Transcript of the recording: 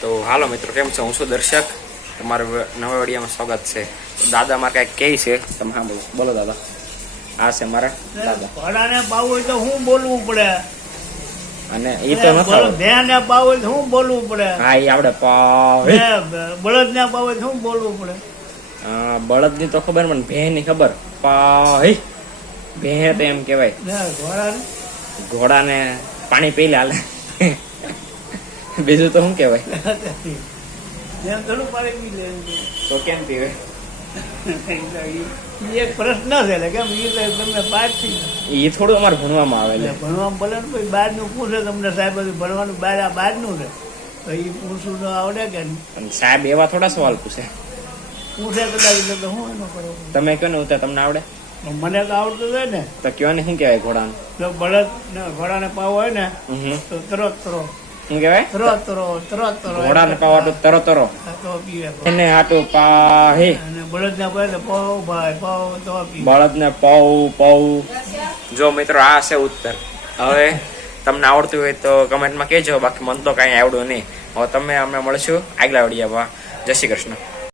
તો હાલો મિત્રો, કેમ છો? હું છું દર્શક, તમારું નવા વિડીયોમાં સ્વાગત છે. દાદા માં કઈક કહે છે, તમે સાંભળો. બોલો દાદા. આ છે મારા દાદા. ઘોડાને પાવું હોય તો હું બોલવું પડે, અને એ તો નથી. ભેંને પાવું હોય તો હું બોલવું પડે. હા, એ આપણે બળદ ને પાવું હોય તો હું બોલવું પડે. બળદ ની તો ખબર, મને ભેં ની ખબર. પાહી ભેં તો એમ કેવાય. ઘોડાને પાણી પી લે હાલે. બીજું તો શું કેવાય? એમ થોડું પાણી પી લે તો કેમ પીવે? એક પ્રશ્ન છે એટલે કેમ એ તમને બહારથી એ થોડું અમારે ભણવામાં આવે છે. ભણવામાં ભલે ને કોઈ બહારનું પૂછે તમને, સાહેબ બધું ભણવાનું બહારનું છે તો એ પૂછવું ન આવડે કે પણ સાહેબ એવા થોડા સવાલ પૂછે. પૂછે કદાચ તો હું એનો કરું. તમે કયો ને ઉતર, તમને આવડે? મને તો આવડતું હોય ને. તો કયો ને શું કેવાય ઘોડાને? જો બળદ ને ઘોડાને પાવ હોય ને તો તરો તરો શું કેવાય? તરો તરો તરો તરો. ઘોડાને પાવાટું તરો તરો તો પીવે. એને હાટું પાહી. અને બળદ ને પાવે તો પાવ ભાઈ પાવ તો પીવે. બળદ ને પાવ. જો મિત્રો, આ છે ઉત્તર. હવે તમને આવડતું હોય તો કમેન્ટમાં કહેજો, બાકી મને તો કઈ આવડ્યું નહીં. હવે તમે અમે મળશું આગલા વિડીયોમાં. જય શ્રી કૃષ્ણ.